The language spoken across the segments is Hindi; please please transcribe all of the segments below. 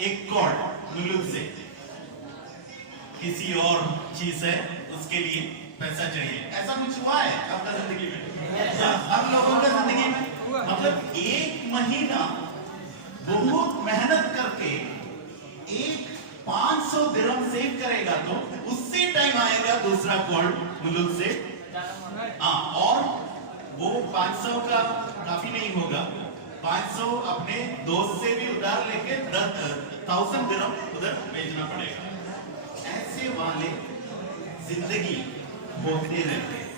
एक कॉर्ड मुल्क से किसी और चीज है उसके लिए पैसा चाहिए, ऐसा कुछ हुआ है आपका जिंदगी में? हम लोगों का जिंदगी में मतलब एक महीना बहुत मेहनत करके एक 500 दिरहम सेव करेगा तो उससे टाइम आएगा दूसरा कॉर्ड मुल्क से। और वो 500 का काफी नहीं होगा, 500 अपने दोस्त से भी उधार लेके 1000 दिरहम उधर भेजना पड़ेगा। ऐसे वाले जिंदगी होते रहते हैं।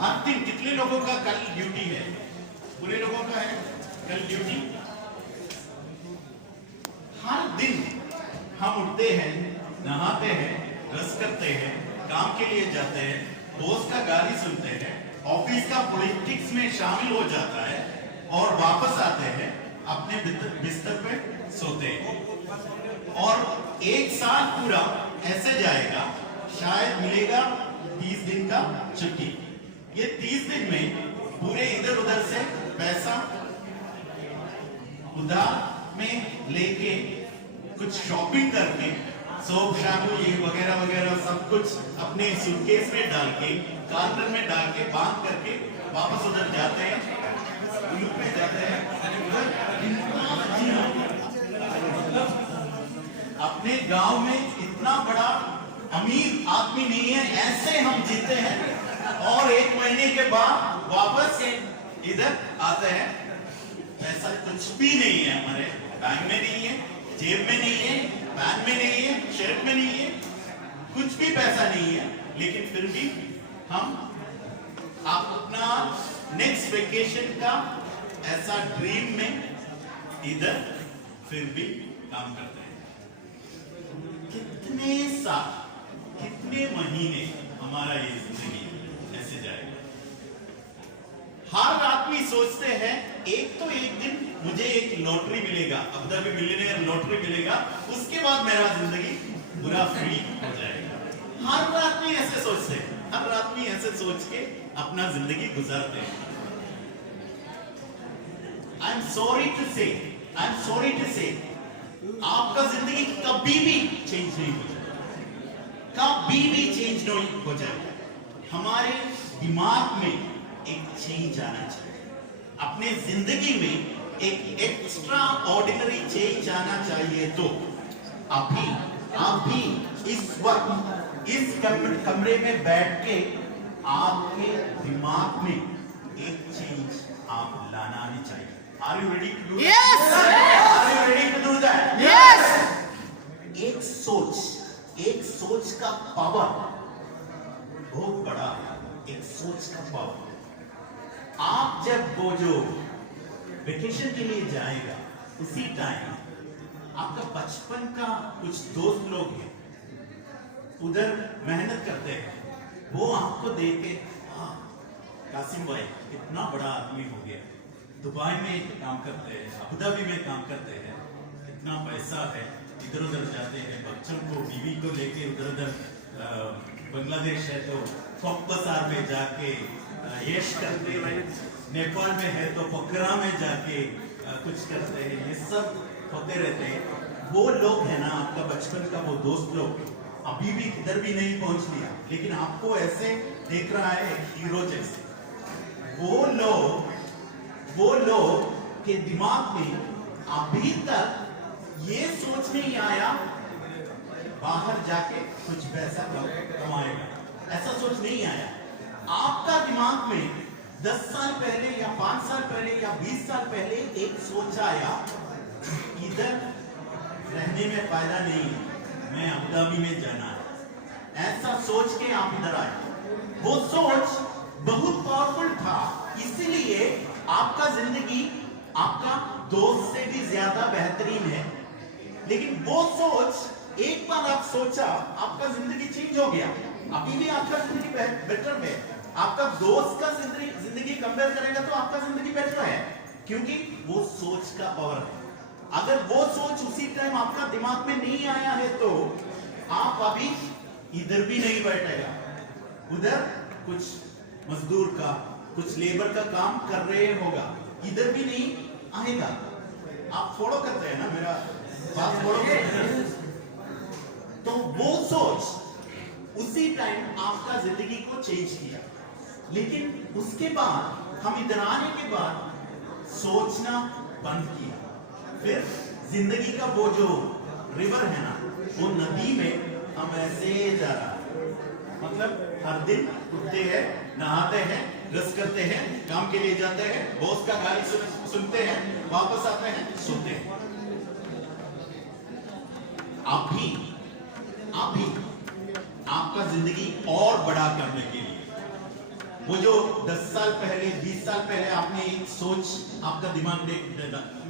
हर दिन कितने लोगों का कल ड्यूटी है? पूरे लोगों का है कल ड्यूटी। हर दिन हम उठते हैं, नहाते हैं, ब्रश करते हैं, काम के लिए जाते हैं, बॉस का गाली सुनते हैं, ऑफिस का पॉलिटिक्स में शामिल हो जाता है और वापस आते हैं, अपने बिस्तर पे सोते हैं। और एक साल पूरा ऐसे जाएगा, शायद मिलेगा 30 दिन का छुट्टी। ये 30 दिन में पूरे इधर उधर से पैसा उधार में लेके कुछ शॉपिंग करके सोप शैम्पू ये वगैरह वगैरह सब कुछ अपने सूटकेस में डाल के कार्टन में डाल के बांध करके वापस उधर जाते हैं, मुल्क में जाते हैं। अपने गांव में इतना बड़ा अमीर आदमी नहीं है, ऐसे हम जीते हैं और एक महीने के बाद वापस इधर आते हैं। ऐसा कुछ भी नहीं है, हमारे बैंक में नहीं है, जेब में नहीं है, पैन में नहीं है, शर्ट में नहीं है, कुछ भी पैसा नहीं है, लेकिन फिर भी हम आप अपना नेक्स्ट वेकेशन का ऐसा ड्रीम में इधर फिर भी काम करते हैं। कितने साल, कितने महीने हमारा ये जिंदगी ऐसे जाएगा? हर आदमी सोचते हैं एक तो एक दिन मुझे एक लॉटरी मिलेगा, अबू धाबी मिलियनेयर लॉटरी मिलेगा, उसके बाद मेरा जिंदगी पूरा फ्री हो जाएगा। हर आदमी ऐसे सोचते हैं, हर आदमी ऐसे सोच के अपना जिंदगी गुजारते हैं। आई एम सॉरी टू से आपका जिंदगी कभी भी चेंज नहीं हो जाएगा, कभी भी चेंज नहीं हो जाएगा। हमारे दिमाग में एक चेंज आना चाहिए, अपने जिंदगी में एक एक्स्ट्रा ऑर्डिनरी चेंज आना चाहिए। तो अभी आप भी इस वक्त इस कमरे में बैठ के आपके दिमाग में एक चेंज आप लाना ही चाहिए। Are you ready to do that? Yes. Are you ready to do that? Yes. एक सोच का पावर बहुत बड़ा, एक सोच का पावर। आप जब वो जो वेकेशन के लिए जाएगा, उसी टाइम आपका बचपन का कुछ दोस्त लोग हैं, उधर मेहनत करते हैं, वो आपको देख के कासिम भाई इतना बड़ा आदमी हो गया, दुबई में काम करते हैं, अबू धाबी में काम करते हैं, इतना पैसा है, इधर उधर जाते हैं, बच्चों को बीवी को लेके उधर उधर बांग्लादेश है तो कॉक बाजार में जाके यश करते हैं, नेपाल में है तो पोखरा में जाके कुछ करते हैं, ये सब होते रहते हैं। वो लोग है ना, आपका बचपन का वो दोस्त लोग अभी भी किधर भी नहीं पहुंच लिया, लेकिन आपको ऐसे देख रहा है एक हीरो जैसे। वो लोग के दिमाग में अभी तक ये सोच नहीं आया बाहर जाके कुछ पैसा कमाएगा, ऐसा सोच नहीं आया। आपका दिमाग में 10 साल पहले या 5 साल पहले या 20 साल पहले एक सोच आया, इधर रहने में फायदा नहीं है, मैं अबू धाबी में जाना है, ऐसा सोच के आप इधर आए। वो सोच बहुत पावरफुल था, इसीलिए आपका जिंदगी आपका दोस्त से भी ज्यादा बेहतरीन है। लेकिन वो सोच एक बार आप सोचा, आपका जिंदगी चेंज हो गया। अभी भी आपका जिंदगी बेटर है, आपका दोस्त का जिंदगी कंपेयर करेगा तो आपका जिंदगी बेटर है, क्योंकि वो सोच का पावर है। अगर वो सोच उसी टाइम आपका दिमाग में नहीं आया है तो आप अभी इधर भी नहीं बैठेगा, उधर कुछ मजदूर का, कुछ लेबर का काम कर रहे होगा, इधर भी नहीं आएगा। आप फॉलो करते हैं ना मेरा बात बोलो। तो वो सोच उसी टाइम आपका जिंदगी को चेंज किया, लेकिन उसके बाद हम इधर आने के बाद सोचना बंद किया। फिर जिंदगी का वो जो रिवर है ना, वो नदी में हम ऐसे जा रहा है। मतलब हर दिन उठते हैं, नहाते हैं, ब्रश करते हैं, काम के लिए जाते हैं, बॉस का गाली सुनते हैं, वापस आते हैं, सोते हैं। अभी आपका जिंदगी और बड़ा करने के लिए वो जो 10 साल पहले 20 साल पहले आपने एक सोच आपका दिमाग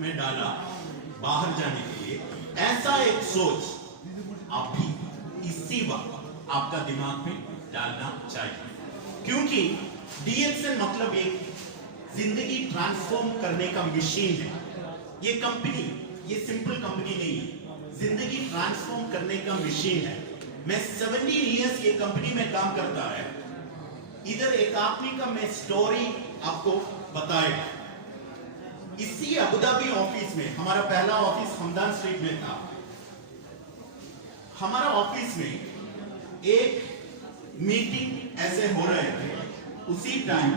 में डाला बाहर जाने के लिए, ऐसा एक सोच अभी इसी वक्त आपका दिमाग में डालना चाहिए। क्योंकि DXN मतलब एक जिंदगी ट्रांसफॉर्म करने का मशीन है। ये कंपनी ये सिंपल कंपनी नहीं है, जिंदगी ट्रांसफॉर्म करने का मशीन है। मैं 17 इयर्स ये कंपनी में काम करता है। इधर एक आदमी का मैं स्टोरी आपको बताएगा। इसी अबू धाबी ऑफिस में, हमारा पहला ऑफिस हमदान स्ट्रीट में था। हमारा ऑफिस में एक मीटिंग ऐसे हो रहे थे। उसी टाइम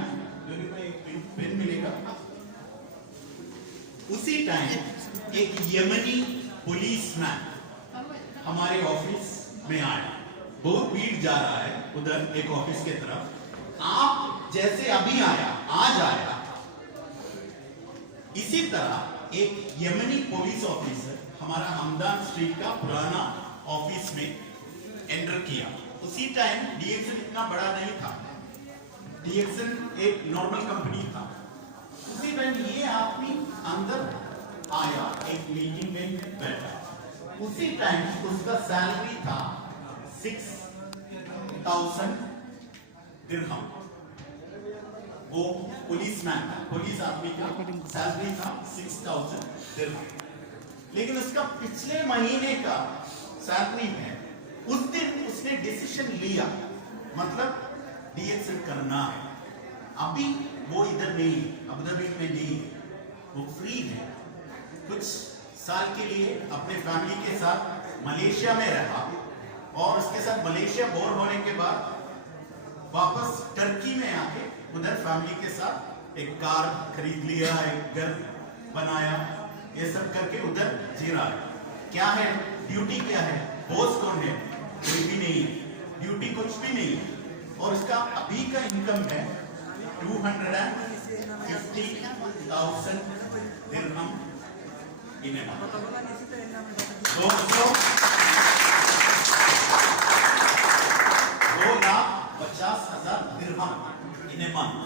पेन मिलेगा। उसी टाइम एक यमनी पुलिसमैन हमारे ऑफिस में आया। बहुत भीड़ जा रहा है उधर एक ऑफिस के तरफ। आप जैसे अभी आया, आज आया, इसी तरह एक यमनी पुलिस ऑफिसर हमारा हमदान स्ट्रीट का पुराना ऑफिस में एंटर किया। उसी टाइम DXN इतना बड़ा नहीं था, DXN एक नॉर्मल कंपनी था। उसी टाइम ये आदमी अंदर आया, एक मीटिंग में बैठा। उसी टाइम उसका सैलरी था 6,000 दिरहम। वो पुलिसमैन था, पुलिस आदमी का सैलरी था 6,000 दिरहम। लेकिन उसका पिछले महीने का सैलरी में उस दिन उसने डिसीजन लिया, मतलब DXN करना है। अभी वो इधर नहीं, अबू धाबी में नहीं है, वो फ्री है। कुछ साल के लिए अपने फैमिली के साथ मलेशिया में रहा और उसके साथ मलेशिया बोर होने के बाद वापस टर्की में आके उधर फैमिली के साथ एक कार खरीद लिया, एक घर बनाया, ये सब करके उधर जी रहा है। क्या है ड्यूटी, क्या है बॉस कौन है? कोई भी नहीं है, ड्यूटी कुछ भी नहीं है। और उसका अभी का इनकम है 250,000 दिरहम इन a month. 2,50,000 dirham in a month.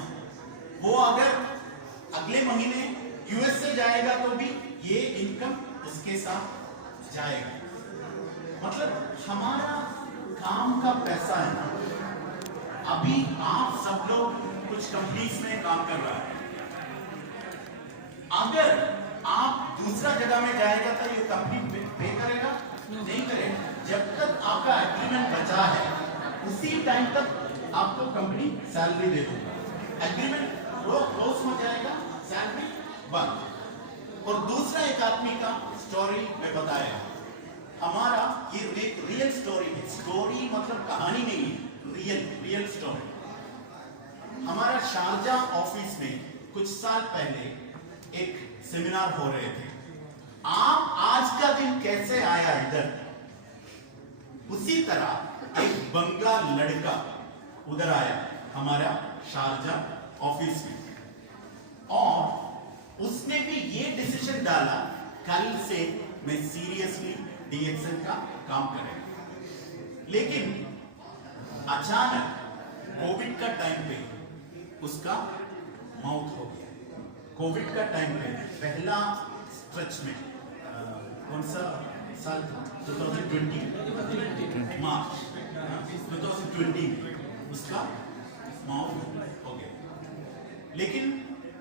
वो अगर अगले महीने US से जाएगा तो भी ये इनकम उसके साथ जाएगा। मतलब हमारा काम का पैसा है ना। अभी आप सब लोग कुछ कंपनीज में काम कर रहा है, अगर आप दूसरा जगह में जाएगा तो ये कंपनी पे करेगा? नहीं करेगा। जब तक आपका एग्रीमेंट बचा है उसी टाइम तक आपको कंपनी सैलरी दे देगा। एग्रीमेंट क्लोज हो जाएगा, सैलरी बंद। और दूसरा एक आदमी का स्टोरी मैं बताया, हमारा ये एक रियल स्टोरी है। स्टोरी मतलब कहानी नहीं है, रियल स्टोरी। हमारा शारजाह ऑफिस में कुछ साल पहले एक सेमिनार हो रहे थे। आप आज का दिन कैसे आया इधर, उसी तरह एक बंगा लड़का उधर आया हमारा शारजाह ऑफिस में और उसने भी ये डिसीजन डाला, कल से मैं सीरियसली DXN का काम करेगा। लेकिन अचानक कोविड का टाइम पे उसका मौत हो गया। कोविड का टाइम पे पहला स्ट्रेच में कौन सा साल था? 2020 मार्च 2020 में उसका मौत हो गया। लेकिन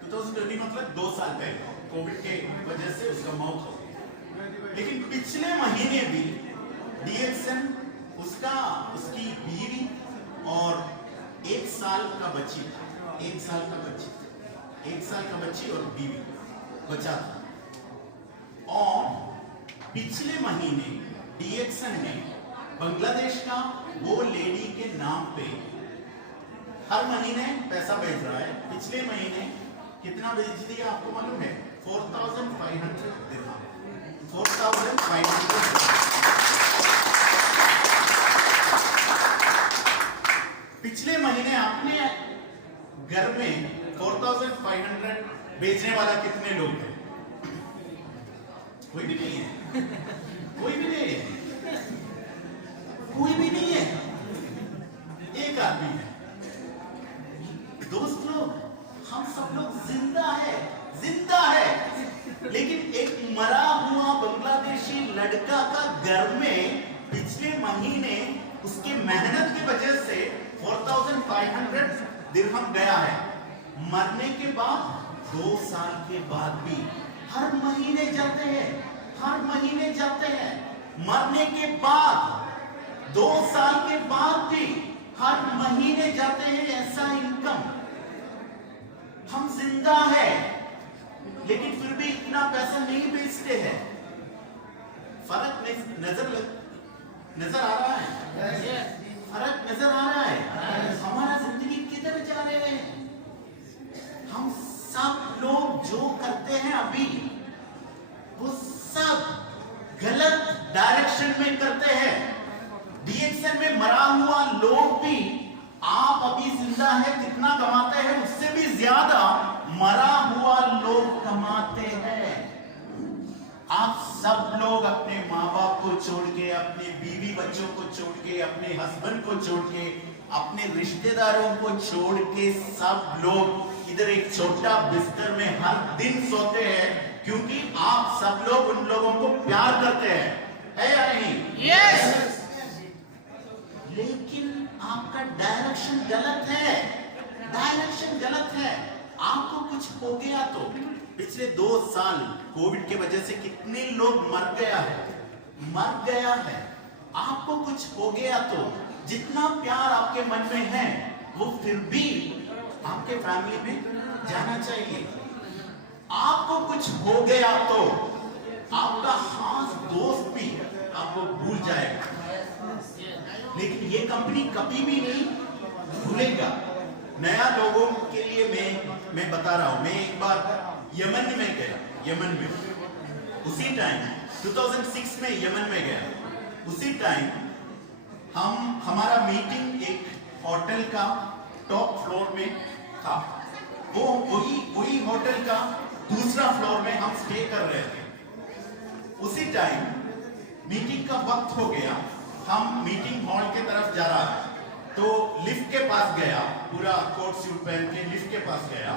2020 मतलब 2 साल पहले कोविड के वजह से उसका मौत हो गया। लेकिन पिछले महीने भी DXN उसकी बीवी और 1 साल का बच्ची था, 1 साल का बच्ची और बीवी बचा था। और पिछले महीने डीएक्सन ने बांग्लादेश का वो लेडी के नाम पे हर महीने पैसा भेज रहा है। पिछले महीने कितना भेज दिया आपको मालूम है? 4,500 दिरहम। 4,500। पिछले महीने अपने घर में 4,500 बेचने वाला कितने लोग हैं? कोई भी नहीं है। कोई भी नहीं है। कोई भी नहीं है। एक आदमी है। दोस्त लोग, हम सब लोग जिंदा है, जिंदा है। लेकिन एक मरा हुआ बांग्लादेशी लड़का का घर में पिछले महीने उसकी मेहनत की वजह से 4,500 दिरहम गया है। मरने के बाद 2 साल के बाद भी हर महीने जाते हैं, हर महीने जाते हैं। मरने के बाद 2 साल के बाद भी हर महीने जाते हैं। ऐसा इनकम। हम जिंदा है लेकिन फिर भी इतना पैसा नहीं बेचते हैं। फर्क नजर आ रहा है? फर्क नजर आ रहा है? हमारा जिंदगी किधर जा रहे हैं? हम सब लोग जो करते हैं अभी वो सब गलत डायरेक्शन में करते हैं। डीएक्सन में मरा हुआ लोग भी, आप अभी जिंदा है कितना कमाते हैं उससे भी ज्यादा मरा हुआ लोग कमाते हैं। आप सब लोग अपने माँ बाप को छोड़ के, अपने बीवी बच्चों को छोड़ के, अपने हस्बैंड को छोड़ के, अपने रिश्तेदारों को छोड़ के सब लोग इधर एक छोटा बिस्तर में हर दिन सोते हैं क्योंकि आप सब लोग उन लोगों को प्यार करते हैं। है या नहीं? Yes. लेकिन आपका डायरेक्शन गलत है। डायरेक्शन गलत है। आपको कुछ हो गया तो पिछले 2 साल कोविड के वजह से कितने लोग मर गया है। आपको कुछ हो गया तो जितना प्यार आपके मन में है वो फिर भी आपके फैमिली में जाना चाहिए। आपको कुछ हो गया तो आपका खास दोस्त भी आपको भूल जाएगा, लेकिन ये कंपनी कभी भी नहीं भूलेगा। नया लोगों के लिए मैं बता रहा हूं। मैं एक बार यमन में गया। यमन में उसी टाइम 2006 में यमन में गया। उसी टाइम हमारा मीटिंग एक होटल का टॉप फ्लोर में था। वो वही होटल का दूसरा फ्लोर में हम स्टे कर रहे थे। उसी टाइम मीटिंग का वक्त हो गया। हम मीटिंग हॉल के तरफ जा रहा था तो लिफ्ट के पास गया, पूरा कोट सूट पहन के लिफ्ट के पास गया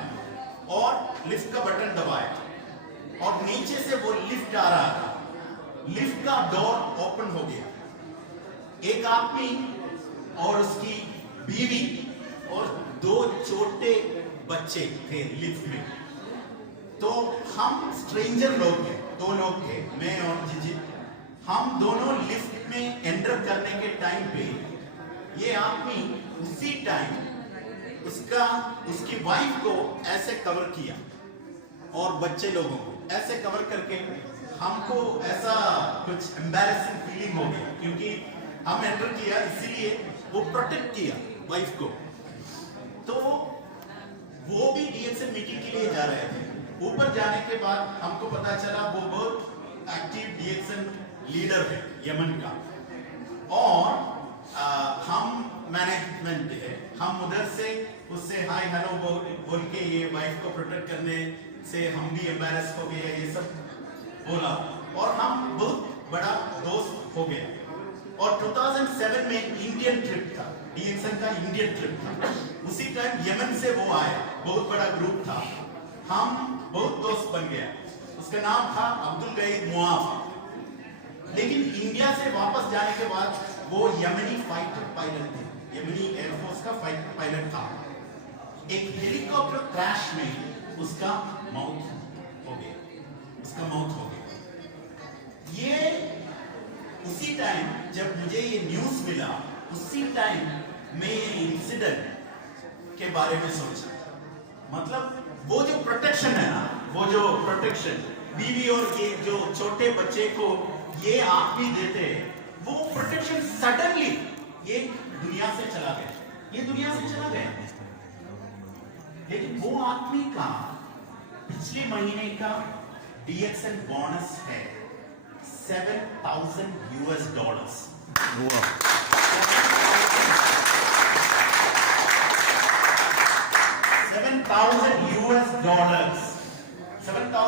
और लिफ्ट का बटन दबाया और नीचे से वो लिफ्ट आ रहा था। लिफ्ट का डोर ओपन हो गया। एक आदमी और उसकी बीवी और 2 छोटे बच्चे थे लिफ्ट में। तो हम स्ट्रेंजर लोग थे, 2 लोग थे, मैं और जीजी। हम दोनों लिफ्ट में एंटर करने के टाइम पे ये आदमी उसी टाइम उसकी वाइफ को ऐसे कवर किया और बच्चे लोगों को ऐसे कवर करके हमको ऐसा कुछ एम्बैरेसिंग फीलिंग हो गया क्योंकि हम एंटर किया, इसीलिए वो प्रोटेक्ट किया वाइफ को। तो वो भी डीएक्सन मीटिंग के लिए जा रहे थे। ऊपर जाने के बाद हमको पता चला वो बहुत एक्टिव डीएक्सन लीडर है यमन का और हम मैनेजमेंट है। हम उधर से उससे हाय हेलो बोल के ये वाइफ को प्रोटेक्ट करने से हम भी एम्बैरेस हो गए, ये सब बोला और हम बहुत बड़ा दोस्त हो गए। और 2007 में इंडियन ट्रिप था, डीएक्सन का इंडियन ट्रिप था। उसी टाइम यमन से वो आए, बहुत बड़ा ग्रुप था। हम बहुत दोस्त बन गया। उसका नाम था अब्दुल गईद मुआफ। लेकिन इंडिया से वापस जाने के बाद वो यमनी फाइटर पायलट थे, यमनी एयरफोर्स का फाइटर पायलट था। एक हेलीकॉप्टर क्रैश में उसका मौत हो गया। ये उसी टाइम जब मुझे ये न्यूज़ मिला, उसी टाइम मैं ये इंसिडेंट के बारे में सोचा। मतलब वो जो प्रोटेक्शन है ना, वो जो प्रोटेक्शन बीवी और ये जो छोटे बच्चे को ये आदमी देते हैं, वो प्रोटेक्शन सडनली ये दुनिया से चला गया, ये दुनिया से चला गया। लेकिन वो आदमी का पिछले महीने का DXN बोनस है $7,000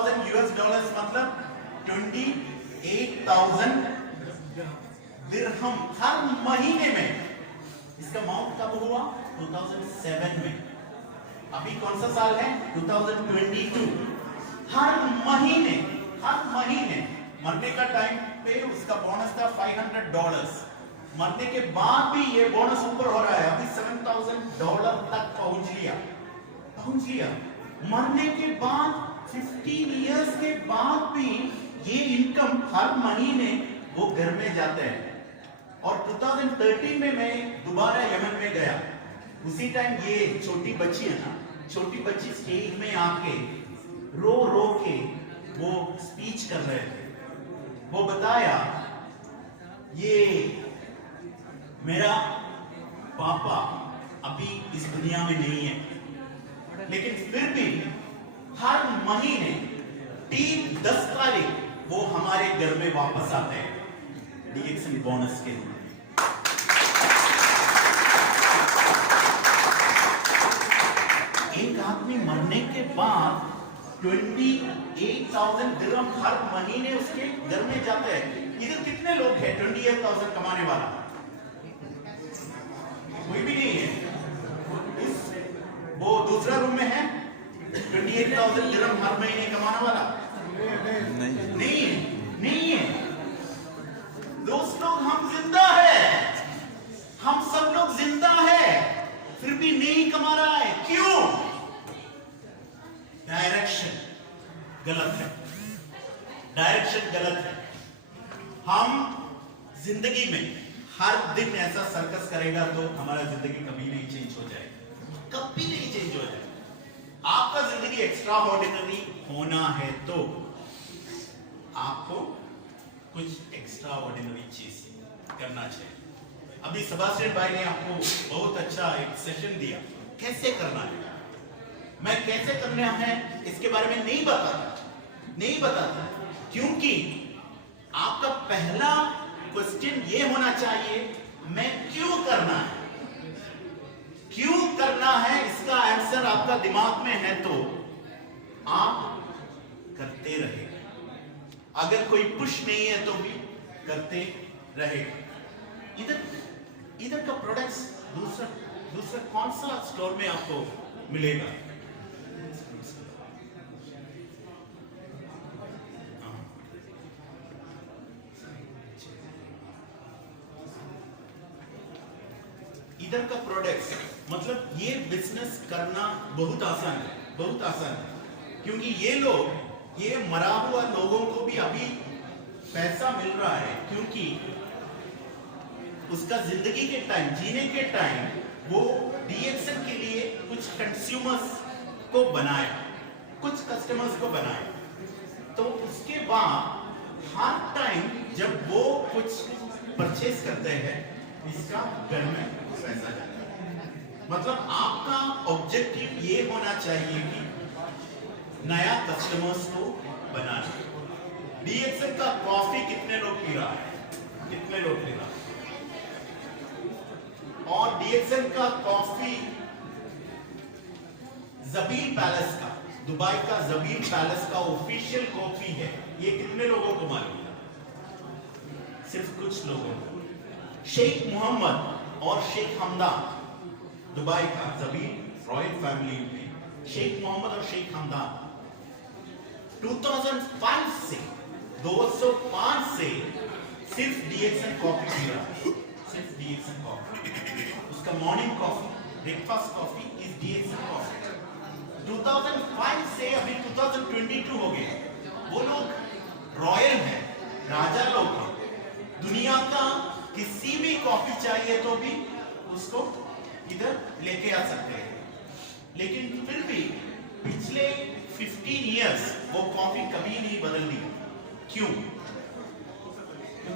$7,000 मतलब 28,000 दिरहम हर महीने में। इसका माउंट कब हुआ? 2007 में। अभी कौन सा साल है? 2022। हर महीने मरने का टाइम पे उसका बोनस था $500। मरने के बाद भी ये बोनस ऊपर हो रहा है, अभी $7,000 तक पहुंच लिया। मरने के बाद 15 इयर्स के बाद भी ये इनकम हर महीने वो घर में जाते हैं। और 2013 में मैं दोबारा यमन में गया, उसी टाइम ये छोटी बच्ची है ना, छोटी बच्ची स्टेज में आके रो के वो स्पीच कर रहे थे। वो बताया ये मेरा पापा अभी इस दुनिया में नहीं है, लेकिन फिर भी हर महीने 10 तारीख वो हमारे घर में वापस आते हैं DXN बोनस के लिए। एक आदमी मरने के बाद 28,000 दिरहम हर महीने उसके घर में जाते हैं। इधर कितने लोग हैं 28,000 कमाने वाला? कोई भी नहीं है। वो दूसरा रूम में है 28,000 दिरहम हर महीने कमाने वाला? नहीं है। दोस्त लोग, हम जिंदा है, हम सब लोग जिंदा है, फिर भी नहीं कमा रहा है। क्यों? डायरेक्शन गलत है। हम जिंदगी में हर दिन ऐसा सर्कस करेगा तो हमारा जिंदगी कभी नहीं चेंज हो जाएगा। आपका जिंदगी एक्स्ट्रा ऑर्डिनरी होना है तो आपको कुछ एक्स्ट्रा ऑर्डिनरी चीज करना चाहिए। अभी सेबास्टियन भाई ने आपको बहुत अच्छा एक सेशन दिया, कैसे करना है। मैं कैसे करना है इसके बारे में नहीं बताता, क्योंकि आपका पहला क्वेश्चन ये होना चाहिए, मैं क्यों करना है। इसका आंसर आपका दिमाग में है तो आप करते रहेगा। अगर कोई पुश नहीं है तो भी करते रहेगा। इधर का प्रोडक्ट्स दूसरा कौन सा स्टोर में आपको मिलेगा? इधर का प्रोडक्ट्स मतलब ये बिजनेस करना बहुत आसान है, क्योंकि ये मरा हुआ लोगों को भी अभी पैसा मिल रहा है, क्योंकि उसका जिंदगी के टाइम, जीने के टाइम वो DXN के लिए कुछ कंज्यूमर्स को बनाए, कुछ कस्टमर्स को बनाए। तो उसके बाद हर टाइम जब वो कुछ परचेज करते हैं, इसका घर में पैसा जाता है। मतलब आपका ऑब्जेक्टिव ये होना चाहिए कि नया कस्टमर्स को बनाना। DXN का कॉफी कितने लोग पी रहा है? और DXN का कॉफी ज़बील पैलेस का, दुबई का ज़बील पैलेस का ऑफिशियल कॉफी है। ये कितने लोगों को मालूम है? सिर्फ कुछ लोगों को। शेख मोहम्मद और शेख हमदा, दुबई का ज़बील रॉयल फैमिली में शेख मोहम्मद और शेख हमदा 2005 से 205 से सिर्फ DXN कॉफी पी रहा है, सिर्फ DXN कॉफी। उसका morning coffee, breakfast coffee is DXN coffee. 2005 से अभी 2022 हो गया। वो लोग रॉयल है, राजा लोग हैं। दुनिया का किसी भी कॉफी चाहिए तो भी उसको इधर लेके आ सकते हैं। लेकिन फिर भी पिछले 15 इयर्स वो कॉफी कभी नहीं बदल दी। क्यों?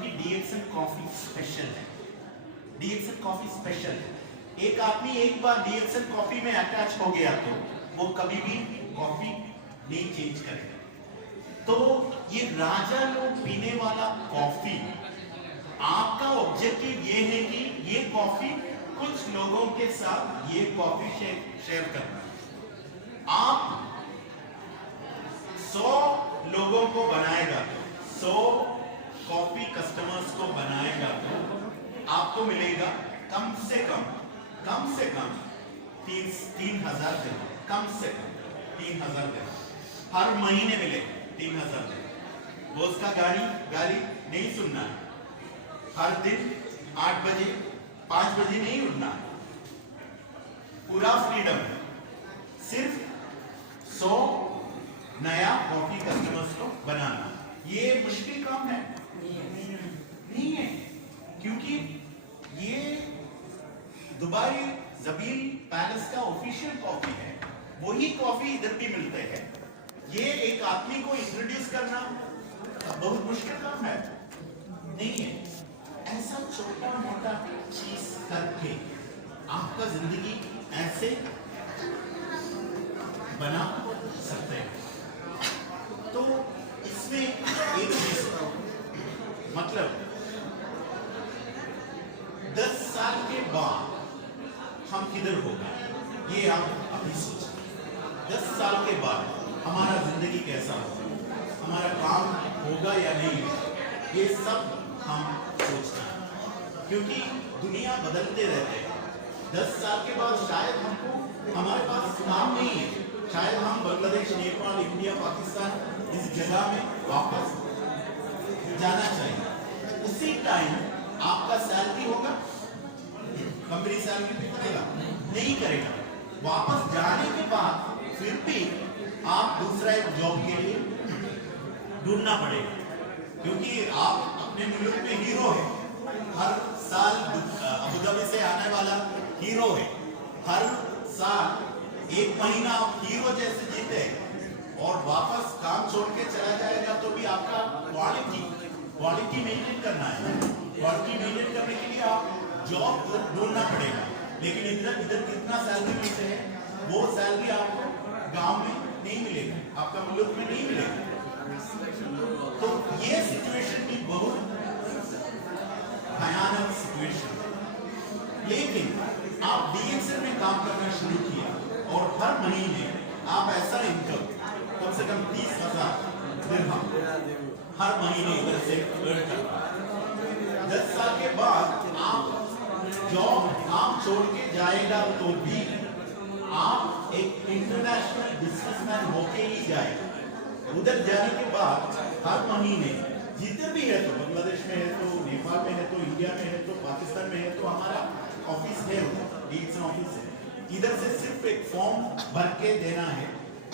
क्योंकि डीएक्सन कॉफी स्पेशल है। डीएक्सन कॉफी स्पेशल है। एक आदमी एक बार डीएक्सन कॉफी में अटैच हो गया तो वो कभी भी कॉफी नहीं चेंज करेगा। तो ये राजा लोग पीने वाला कॉफी, आपका ऑब्जेक्टिव ये है कि ये कॉफी कुछ लोगों के साथ ये कॉफी शेयर करना। आप 100 लोगों को बनाएगा, 100 कॉफी कस्टमर्स को बनाएगा तो आपको मिलेगा कम से कम 3,000 दिन, कम से कम 3,000 दिन हर महीने मिलेगा। 3,000 दिन। वो उसका गाड़ी नहीं सुनना है। हर दिन 8 बजे 5 बजे नहीं उठना है। पूरा फ्रीडम है। सिर्फ 100 नया कॉफी कस्टमर्स को बनाना। ये मुश्किल काम है नहीं है, क्योंकि ये दुबई ज़बील पैलेस का ऑफिशियल कॉफी है। वही कॉफी इधर भी मिलते हैं। ये एक आदमी को इंट्रोड्यूस करना बहुत मुश्किल काम है नहीं है। ऐसा छोटा मोटा चीज करके आपका जिंदगी ऐसे बना सकते हैं। तो इसमें एक चीज मतलब 10 साल के बाद हम किधर होगा ये आप अभी सोचिए। 10 साल के बाद हमारा जिंदगी कैसा होगा, हमारा काम होगा या नहीं, ये सब हम सोचते हैं क्योंकि दुनिया बदलते रहते हैं। 10 साल के बाद शायद हमको हमारे पास काम नहीं है, शायद हम बांग्लादेश, नेपाल, इंडिया, पाकिस्तान इस जगह में वापस जाना चाहिए। उसी टाइम आपका सैलरी होगा, कंपनी सैलरी पे करेगा नहीं करेगा। वापस जाने के बाद फिर भी आप दूसरा एक जॉब के लिए ढूंढना पड़ेगा, क्योंकि आप अपने मुल्क में हीरो है। हर साल अबू धाबी से आने वाला हीरो है। हर साल 1 महीना आप हीरो जैसे जीते और वापस काम छोड़ के चला जाएगा तो भी आपका क्वालिटी मेंटेन करना है। क्वालिटी मेंटेन करने के लिए आप जॉब ढूंढना पड़ेगा। लेकिन इधर कितना सैलरी मिलते हैं वो सैलरी आपको गांव में नहीं मिलेगा, आपका मुल्क में नहीं मिलेगा। तो ये सिचुएशन भी बहुत भयानक सिचुएशन। लेकिन आप डीएक्सन में काम करना शुरू किया और हर महीने आप ऐसा इनकम कम से कम 30,000 दिरहम हर महीने इधर से अर्न करना। 10 साल के बाद आप जॉब काम छोड़ के जाएगा तो भी आप एक इंटरनेशनल बिजनेसमैन होके ही जाएगा। उधर जाने के बाद हर महीने जिधर भी है, तो बांग्लादेश में है, तो नेपाल में है, तो इंडिया में है, तो पाकिस्तान में है, तो हमारा ऑफिस है, डीएक्सन ऑफिस है। इधर से सिर्फ एक फॉर्म भर के देना है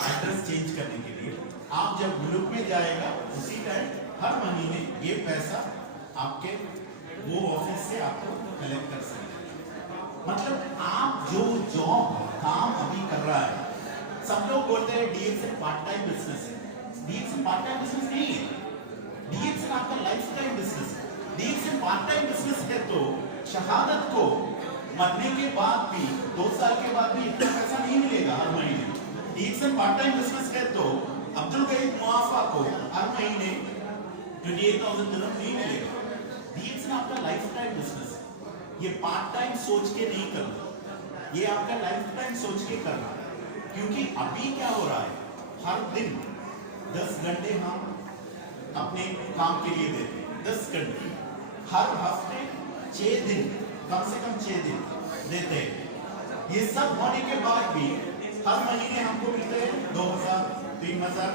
एड्रेस चेंज करने के लिए। आप जब मुल्क में जाएगा उसी टाइम हर महीने ये पैसा आपके वो ऑफिस से आपको कलेक्ट कर सकते हैं। मतलब आप जो जॉब काम अभी कर रहा है, सब लोग बोलते हैं डीएक्सन पार्ट टाइम बिजनेस है। डीएक्सन पार्ट टाइम बिजनेस नहीं है। डीएक्सन आपका लाइफ टाइम बिजनेस है। डीएक्सन पार्ट टाइम बिजनेस है तो शहादत को मरने के बाद भी 2 साल के बाद भी इतना पैसा नहीं मिलेगा हर महीने। डीएक्सन पार्ट टाइम बिजनेस है तो अब्दुल गरीब मुआफा को हर महीने 28,000 दिरहम नहीं मिलेगा। डीएक्सन आपका लाइफ टाइम बिजनेस है। ये पार्ट टाइम सोच के नहीं करना, ये आपका लाइफ टाइम सोच के करना। क्योंकि अभी क्या हो रहा है, हर दिन 10 घंटे हम अपने काम के लिए देते हैं। 10 घंटे हर हफ्ते 6 दिन, कम से कम 6 दिन देते हैं। ये सब होने के बाद भी हर महीने हमको मिलते हैं 2,000, 3,000,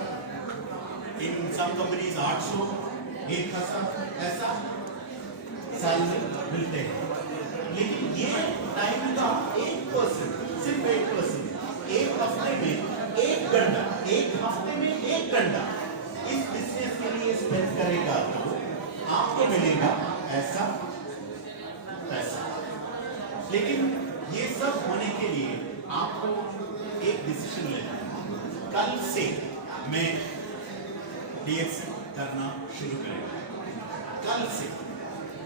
इन सम कंपनीज 800, 1,000 ऐसा सैलरी मिलते हैं। लेकिन ये टाइम का 1%, सिर्फ 1%, एक हफ्ते में 1 घंटा, एक हफ्ते में 1 घंटा इस बिजनेस के लिए स्पेंड करेगा तो आपको मिलेगा ऐसा पैसा। लेकिन ये सब होने के लिए आपको एक डिसीजन लेना है। कल से मैं डीएक्सन करना शुरू करूंगा, कल से।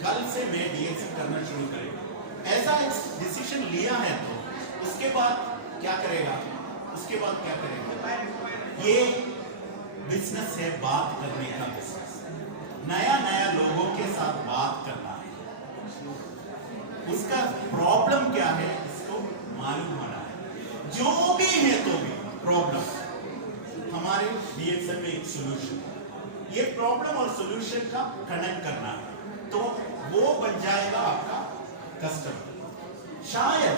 कल से मैं डीएक्स करना शुरू करेगा। ऐसा डिसीजन लिया है तो उसके बाद क्या करेगा? उसके बाद क्या करेगा? ये बिजनेस है, बात करने का बिजनेस। नया नया लोगों के साथ बात करना है, उसका प्रॉब्लम क्या है इसको मालूम होना है। जो भी है तो भी प्रॉब्लम हमारे डीएक्सएल में एक सोल्यूशन, ये प्रॉब्लम और सोल्यूशन का कनेक्ट करना है तो वो बन जाएगा आपका कस्टमर। शायद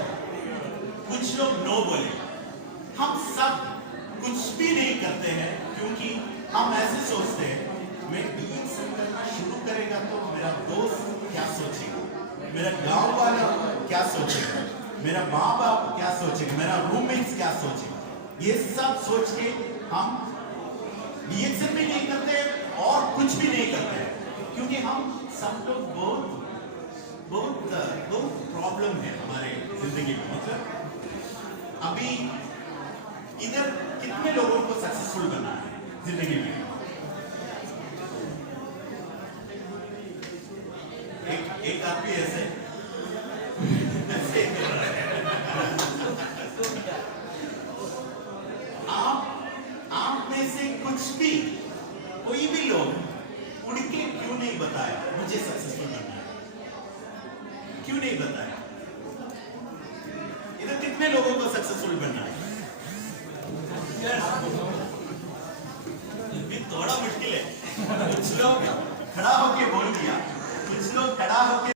कुछ लोग नो बोले, हम सब कुछ भी नहीं करते हैं क्योंकि हम ऐसे सोचते हैं मैं डीएक्सएल करना शुरू करेगा तो मेरा दोस्त क्या सोचेगा, मेरा गांव वाला क्या सोचेगा, मेरा माँ बाप क्या सोचेगा, मेरा रूममेट्स क्या सोचेगा। ये सब सोच के हम डीएक्सएल भी नहीं करते और कुछ भी नहीं करते क्योंकि हम सब लोग बहुत प्रॉब्लम है हमारे जिंदगी में। मतलब अभी इधर कितने लोगों को सक्सेसफुल बनना है जिंदगी में? एक आदमी ऐसे आप में से कुछ भी कोई भी लोग उड़ के क्यों नहीं बताया मुझे सक्सेसफुल बनना है? क्यों नहीं बताया? इधर कितने लोगों को सक्सेसफुल बनना है? भी थोड़ा मुश्किल है। कुछ लोग खड़ा होके बोल दिया, कुछ लोग खड़ा होके